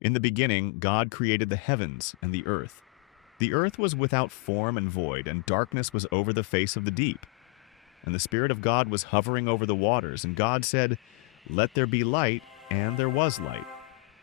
In the beginning, God created the heavens and the earth. The earth was without form and void, and darkness was over the face of the deep. And the Spirit of God was hovering over the waters, and God said, "Let there be light," and there was light.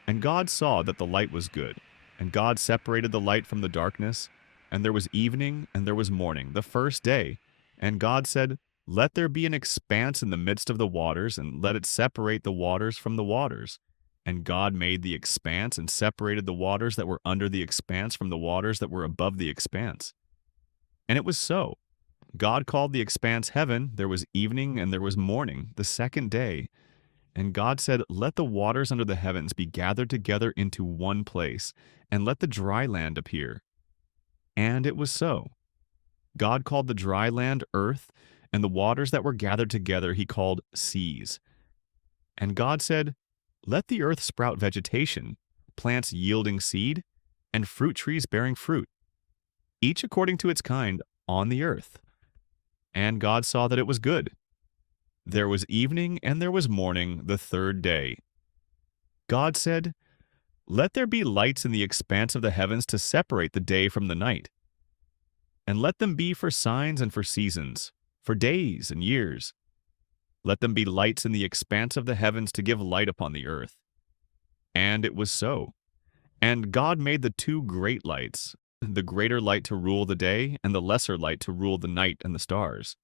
And God saw that the light was good. And God separated the light from the darkness, and there was evening and there was morning, the first day. And God said, "Let there be an expanse in the midst of the waters, and let it separate the waters from the waters." And God made the expanse and separated the waters that were under the expanse from the waters that were above the expanse. And it was so. God called the expanse heaven. There was evening and there was morning, the second day. And God said, "Let the waters under the heavens be gathered together into one place, and let the dry land appear." And it was so. God called the dry land earth, and the waters that were gathered together he called seas. And God said, "Let the earth sprout vegetation, plants yielding seed, and fruit trees bearing fruit, each according to its kind, on the earth." And God saw that it was good. There was evening and there was morning, the third day. God said, "Let there be lights in the expanse of the heavens to separate the day from the night, and let them be for signs and for seasons, for days and years. Let them be lights in the expanse of the heavens to give light upon the earth." And it was so. And God made the two great lights, the greater light to rule the day, and the lesser light to rule the night and the stars.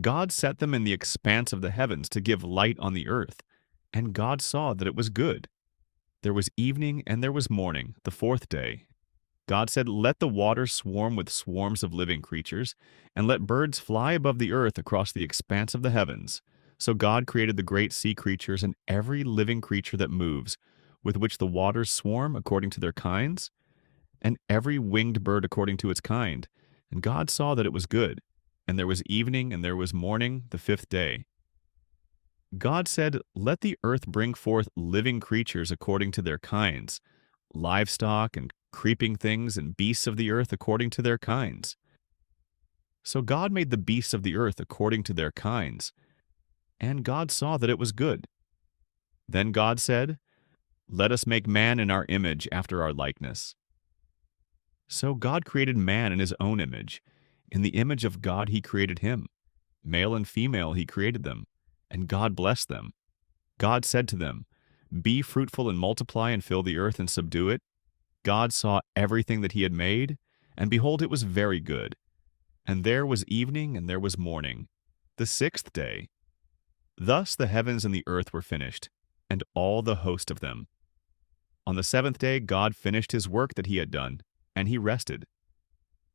God set them in the expanse of the heavens to give light on the earth, and God saw that it was good. There was evening and there was morning, the fourth day. God said, "Let the waters swarm with swarms of living creatures, and let birds fly above the earth across the expanse of the heavens." So God created the great sea creatures and every living creature that moves, with which the waters swarm according to their kinds, and every winged bird according to its kind. And God saw that it was good. And there was evening and there was morning, the fifth day. God said, "Let the earth bring forth living creatures according to their kinds, livestock and creeping things and beasts of the earth according to their kinds." So God made the beasts of the earth according to their kinds, and God saw that it was good. Then God said, "Let us make man in our image after our likeness." So God created man in his own image. In the image of God he created him. Male and female he created them, and God blessed them. God said to them, "Be fruitful and multiply and fill the earth and subdue it." God saw everything that he had made, and behold, it was very good. And there was evening and there was morning, the sixth day. Thus the heavens and the earth were finished, and all the host of them. On the seventh day God finished his work that he had done, and he rested.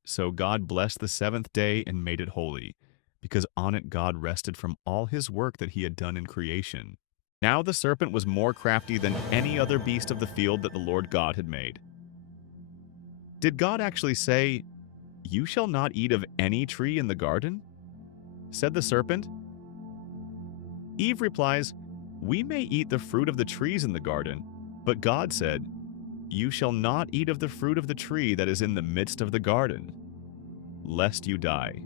So God blessed the seventh day and made it holy, because on it God rested from all his work that he had done in creation. Now the serpent was more crafty than any other beast of the field that the Lord God had made. Did God actually say, "You shall not eat of any tree in the garden?" said the serpent. Eve replies, "We may eat the fruit of the trees in the garden, but God said, 'You shall not eat of the fruit of the tree that is in the midst of the garden, lest you die.'"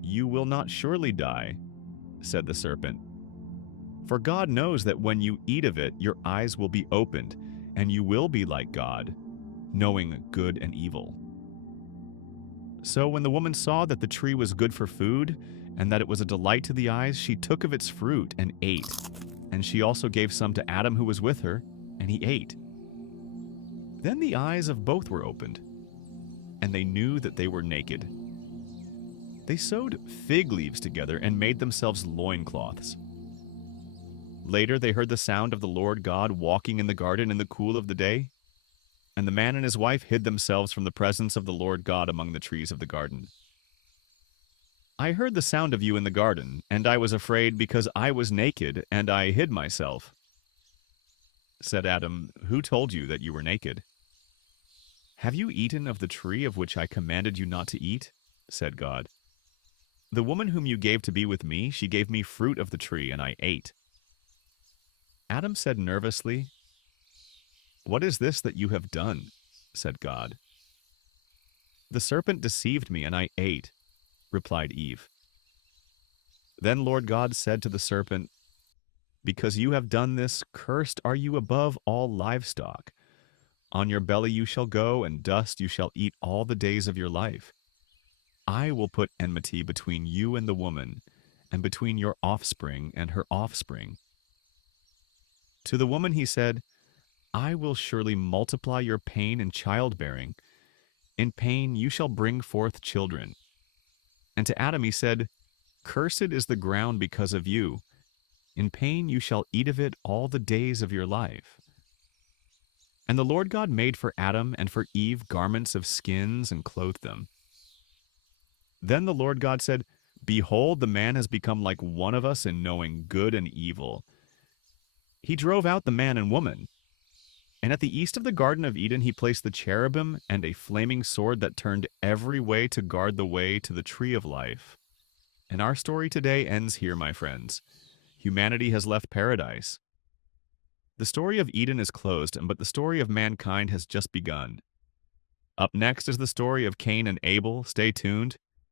"You will not surely die," said the serpent. "For God knows that when you eat of it, your eyes will be opened, and you will be like God, knowing good and evil." So when the woman saw that the tree was good for food, and that it was a delight to the eyes, she took of its fruit and ate. And she also gave some to Adam who was with her, and he ate. Then the eyes of both were opened, and they knew that they were naked. They sewed fig leaves together and made themselves loincloths. Later they heard the sound of the Lord God walking in the garden in the cool of the day, and the man and his wife hid themselves from the presence of the Lord God among the trees of the garden. "I heard the sound of you in the garden, and I was afraid because I was naked, and I hid myself." Said Adam, "Who told you that you were naked?" "Have you eaten of the tree of which I commanded you not to eat?" said God. "The woman whom you gave to be with me, she gave me fruit of the tree, and I ate." Adam said nervously, "What is this that you have done?" said God. "The serpent deceived me, and I ate," replied Eve. Then Lord God said to the serpent, Because you have done this, cursed are you above all livestock. On your belly you shall go, and dust you shall eat all the days of your life. I will put enmity between you and the woman, and between your offspring and her offspring. To the woman he said, I will surely multiply your pain in childbearing. In pain you shall bring forth children. And to Adam he said, Cursed is the ground because of you. In pain you shall eat of it all the days of your life. And the Lord God made for Adam and for Eve garments of skins and clothed them. Then the Lord God said, Behold, the man has become like one of us in knowing good and evil. He drove out the man and woman. And at the east of the Garden of Eden he placed the cherubim and a flaming sword that turned every way to guard the way to the tree of life. And our story today ends here, my friends. Humanity has left paradise. The story of Eden is closed, but the story of mankind has just begun. Up next is the story of Cain and Abel. Stay tuned.